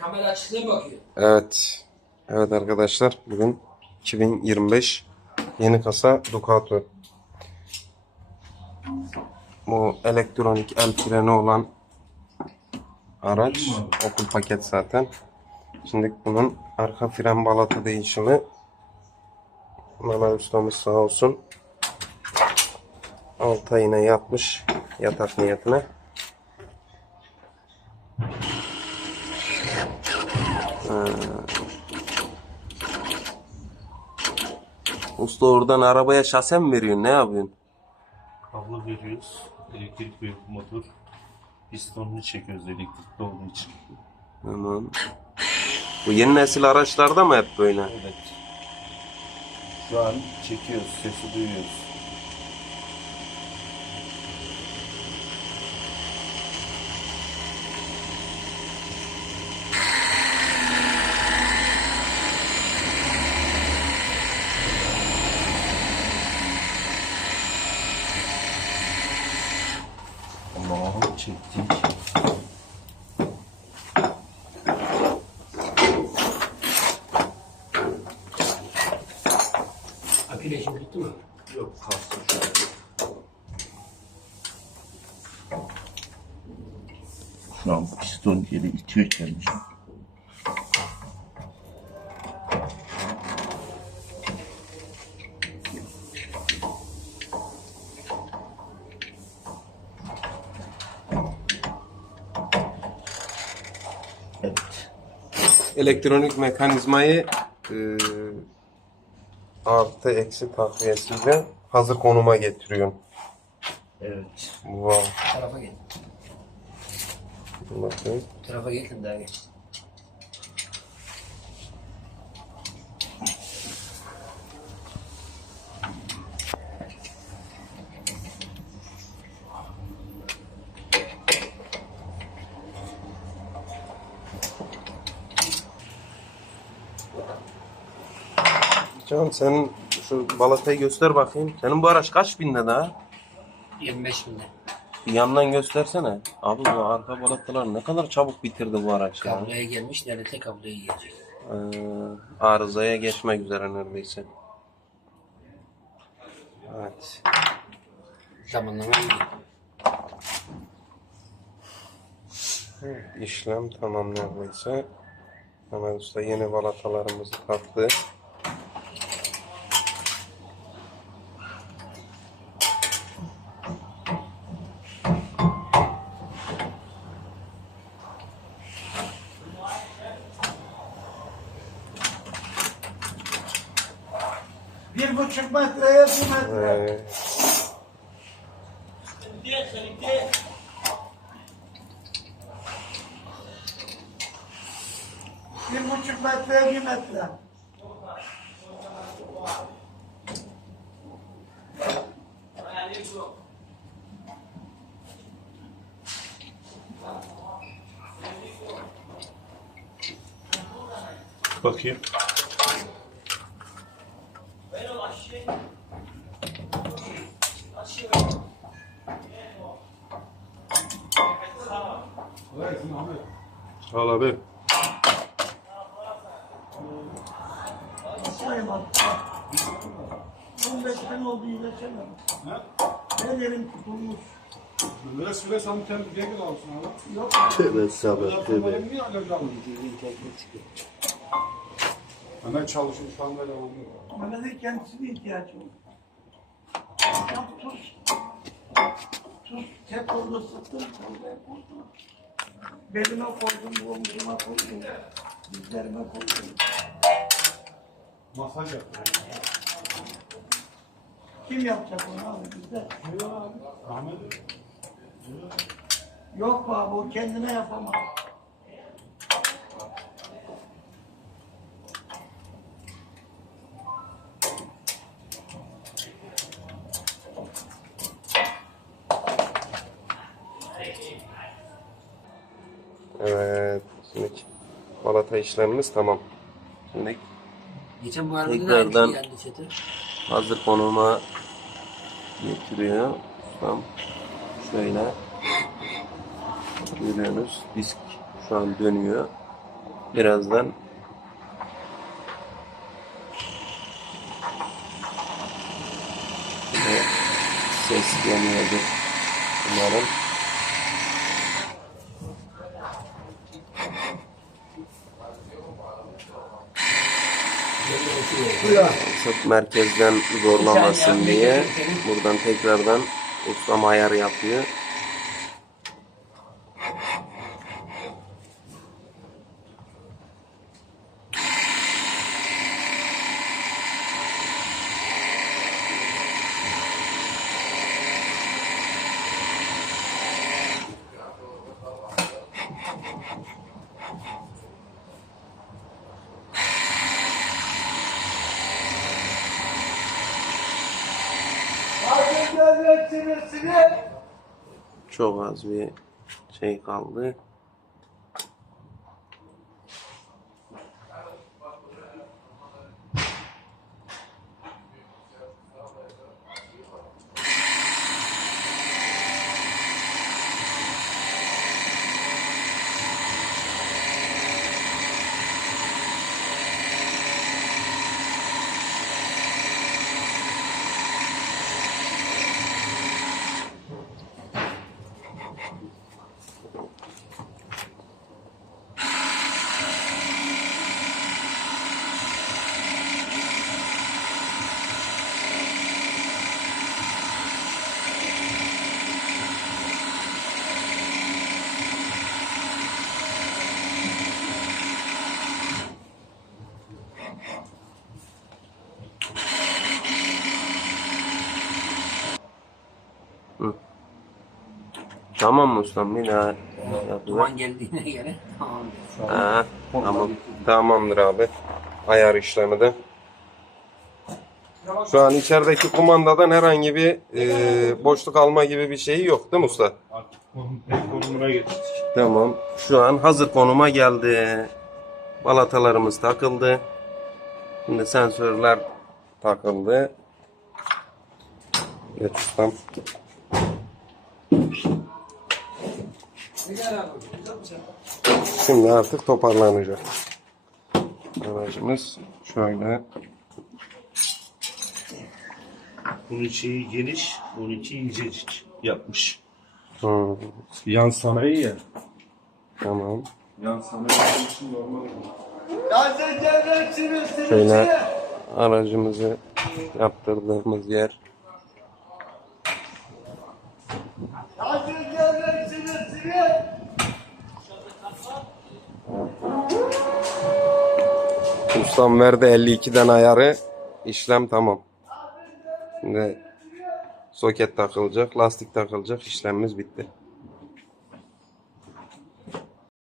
Kamera açıklığı bakıyor. Evet. Evet arkadaşlar bugün 2025 yeni kasa Ducato. Bu elektronik el freni olan araç okul paket zaten. Şimdi bunun arka fren balata değişimi Mehmet ustamız sağ olsun. Alta yine yapmış yatak niyetine. Usta oradan arabaya şase mi veriyorsun? Ne yapıyorsun? Kablo veriyoruz. Elektrik ve motor. Pistonunu çekiyoruz elektrikli olduğu için. Tamam. Bu yeni nesil araçlarda mı hep böyle? Evet. Şu an çekiyoruz. Sesi duyuyoruz. Çektik. Akü leşim bitti mi? Yok kalsın şu an. Şu an piston geri itiyor kendini. Evet. Elektronik mekanizmayı e, artı eksi takviyesiyle hazır konuma getiriyorum. Evet. Wow. Tarafa gel. Bakın. Tarafa gelin daha gel. Can sen şu balatayı göster bakayım. Senin bu araç kaç binde daha? 25 binde. Bir yandan göstersene. Abi bu arka balatalar ne kadar çabuk bitirdi bu araç ya. Kabloya gelmiş. Nerede kabloya gelecek? Ee, arızaya geçmek üzere neredeyse. Evet. Zamanlama iyi. İşlem tamam neredeyse. Hemen usta yeni balatalarımızı taktı. Bir buçuk metreye bir metre. Ee, Bir buçuk metreye bir metre. Bakayım. Gel alsın abi. Yok. Tövbe sabır tövbe. Hemen çalışın şu anda devam ediyor. Mehmet'in kendisine ihtiyacı var. Ya tuz. Tuz tek kolda sıktım. Kolda koydum. Belime koydum, omzuma koydum. Dizlerime koydum. Masaj yapıyor. Kim yapacak onu abi bizde? Yok be abi o kendine yapamaz. Evet. Şimdi balata işlemimiz tamam. Şimdi Geçen bu da Tekrardan- şey geldi çete. hazır konuma getiriyor. Tam şöyle görüyorsunuz. Disk şu an dönüyor. birazdan. Ve ses geliyordur umarım. Sırf merkezden zorlamasın diye buradan tekrardan ustam ayar yapıyor. Çok az bir şey kaldı. Tamam mı ustam? Bir daha yapacak. Duman geldiğine göre tamam. Ha, tamam. Tamamdır abi. Ayar işlemi de. Şu an içerideki kumandadan herhangi bir e, boşluk alma gibi bir şey yok değil mi usta? Artık konum, konumuna geçtik. Tamam. Şu an hazır konuma geldi. Balatalarımız takıldı. Şimdi sensörler takıldı. Geç ustam. Şimdi artık toparlanacak. Aracımız şöyle. Bunun içi geniş, bunun içi incecik yapmış. Hmm, Yan sanayi ya. tamam. Yan sanayi için normal. Şöyle aracımızı yaptırdığımız yer. Ustam verdi 52'den ayarı. İşlem tamam. Şimdi soket takılacak, lastik takılacak. işlemimiz bitti.